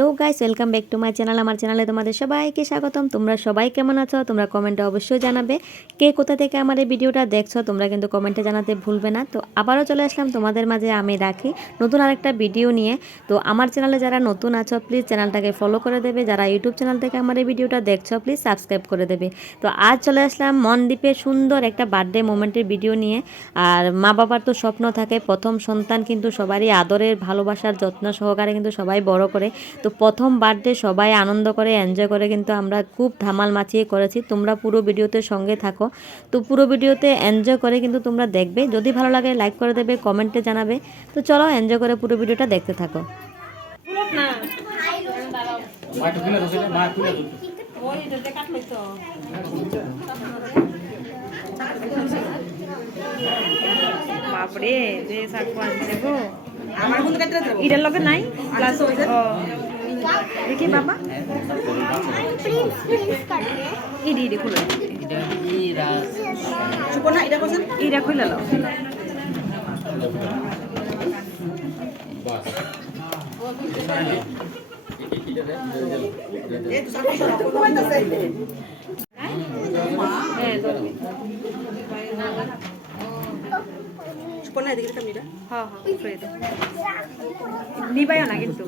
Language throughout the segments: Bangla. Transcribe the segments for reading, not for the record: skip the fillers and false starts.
Hello guys, welcome back to my channel. আমার চ্যানেলে তোমাদের সবাইকে স্বাগতম। তোমরা সবাই কেমন আছো? তোমরা কমেন্টে অবশ্যই জানাবে কে কোথা থেকে আমার এই ভিডিওটা দেখছো। তোমরা কিন্তু কমেন্টে জানাতে ভুলবে না। তো আবারও চলে আসলাম তোমাদের মাঝে আমি রাখি নতুন আরেকটা ভিডিও নিয়ে। তো আমার চ্যানেলে যারা নতুন আছো প্লিজ চ্যানেলটাকে ফলো করে দেবে, যারা ইউটিউব চ্যানেল থেকে আমার এই ভিডিওটা দেখছো প্লিজ সাবস্ক্রাইব করে দেবে। তো আজ চলে আসলাম মনদ্বীপের সুন্দর একটা বার্থডে মোমেন্টের ভিডিও নিয়ে। আর মা বাবার তো স্বপ্ন থাকে প্রথম সন্তান কিন্তু সবারই আদরের ভালোবাসার যত্ন সহকারে কিন্তু সবাই বড় করে। তো প্রথম বার্থডে সবাই আনন্দ করে এনজয় করে কিন্তু আমরা খুব ধামাল মাচিয়ে করেছি। তোমরা পুরো ভিডিওতে সঙ্গে থাকো। তো পুরো ভিডিওতে এনজয় করে কিন্তু তোমরা দেখবে। যদি ভালো লাগে লাইক করে দেবে, কমেন্টে জানাবে। তো চলো এনজয় করে পুরো ভিডিওটা দেখতে থাকো। বাপরে যে শাক আনছে গো, এটার লগে নাই প্লাস দেখি বাবা ইডি ইডি খুলে ইরা খুলে লাও। নিবাইও না কিন্তু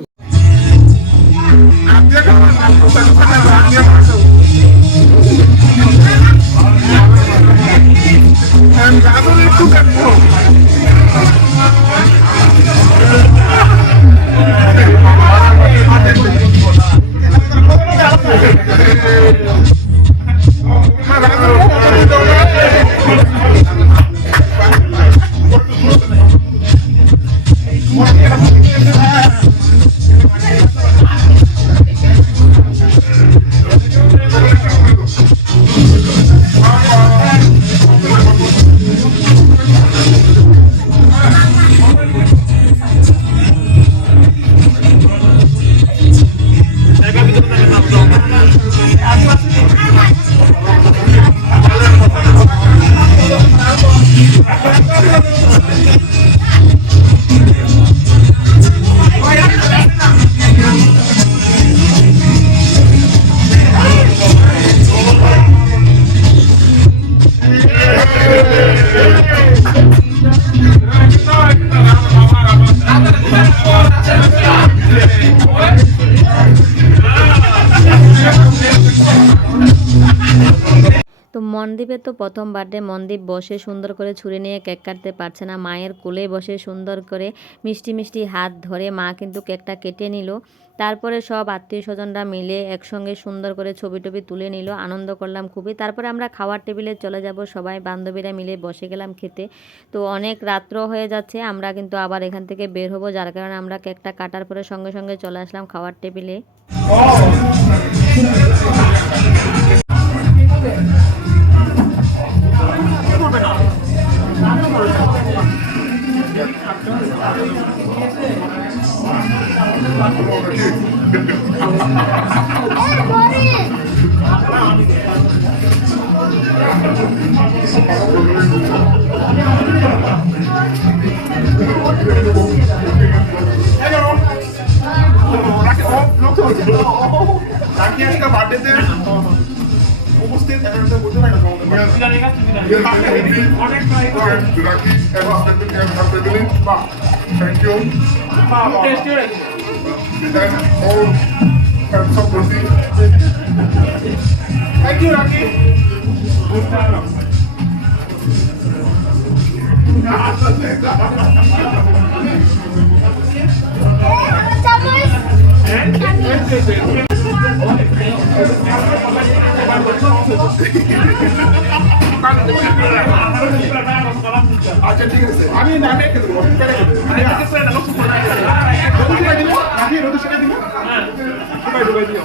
তো মনদ্বীপের তো প্রথম বার্থডে। মনদ্বীপ বসে সুন্দর করে ছুরি নিয়ে কেক কাটতে পারছে না, মায়ের কোলে বসে সুন্দর করে মিষ্টি মিষ্টি হাত ধরে মা কিন্তু কেকটা কেটে নিল। তারপরে সব আত্মীয় স্বজনরা মিলে একসঙ্গে সুন্দর করে ছবি টবি তুলে নিল, আনন্দ করলাম খুবই। তারপরে আমরা খাওয়ার টেবিলে চলে যাব, সবাই বান্ধবীরা মিলে বসে গেলাম খেতে। তো অনেক রাত্র হয়ে যাচ্ছে, আমরা কিন্তু আবার এখান থেকে বের হবো, যার কারণে আমরা কেকটা কাটার পরে সঙ্গে সঙ্গে চলে আসলাম খাওয়ার টেবিলে। আচ্ছা ঠিক আছে, আমি নামে খেতে দেবো। রোদে সেটা দিব, ঢুকাই দিও।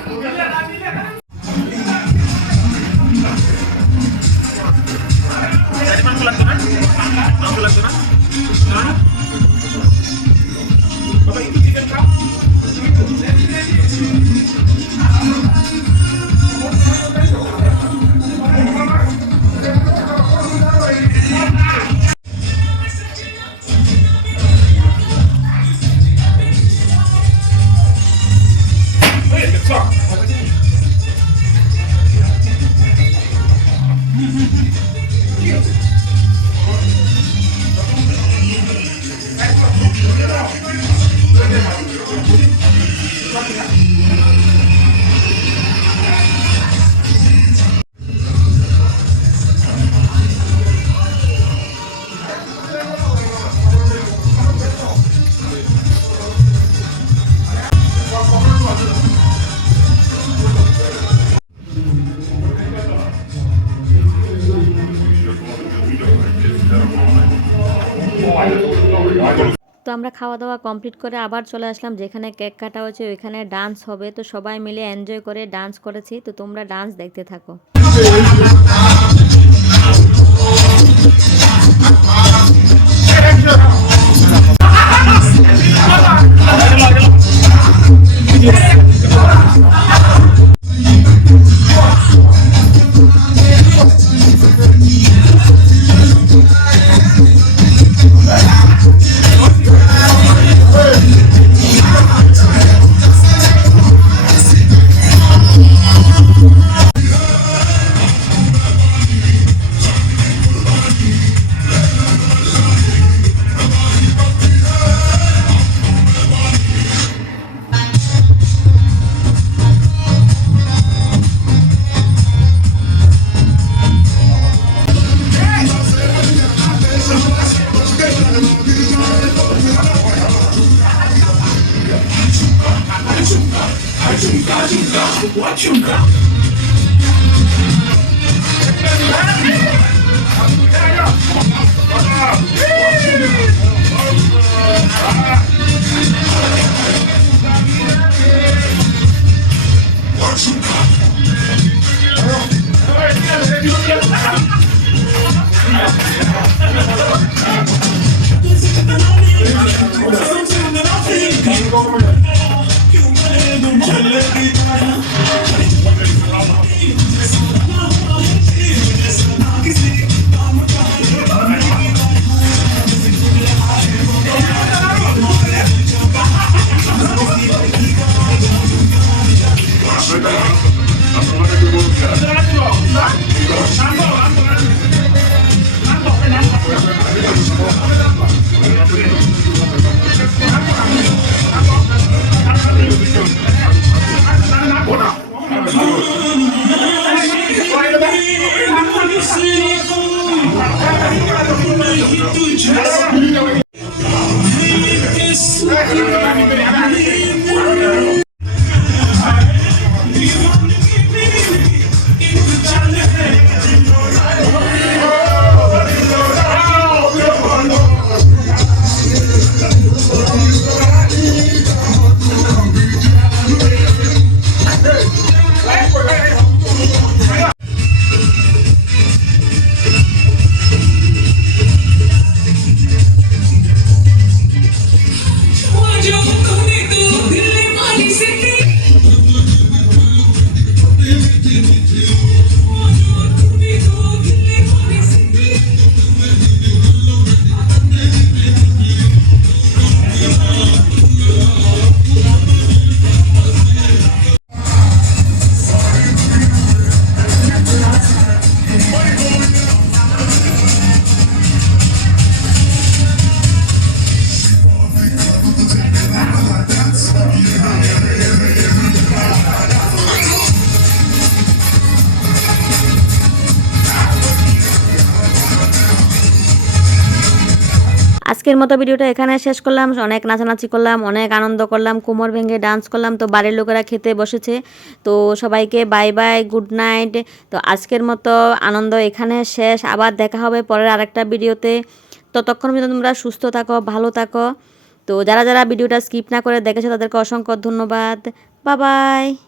তো আমরা খাওয়া দাওয়া কমপ্লিট করে আবার চলে আসলাম যেখানে কেক কাটা হচ্ছে, ওইখানে ডান্স হবে। তো সবাই মিলে এনজয় করে ডান্স করেছি। তো তোমরা ডান্স দেখতে থাকো। আজকের মতো ভিডিওটা এখানে শেষ করলাম। অনেক নাচানাচি করলাম, অনেক আনন্দ করলাম, কোমর ভেঙে ডান্স করলাম। তো বাড়ির লোকেরা খেতে বসেছে। তো সবাইকে বাই বাই, গুড নাইট। তো আজকের মতো আনন্দ এখানে শেষ। আবার দেখা হবে পরের আরেকটা ভিডিওতে। ততক্ষণ পর্যন্ত তোমরা সুস্থ থাকো, ভালো থাকো। তো যারা যারা ভিডিওটা স্কিপ না করে দেখেছো তাদেরকে অসংখ্য ধন্যবাদ। Bye bye.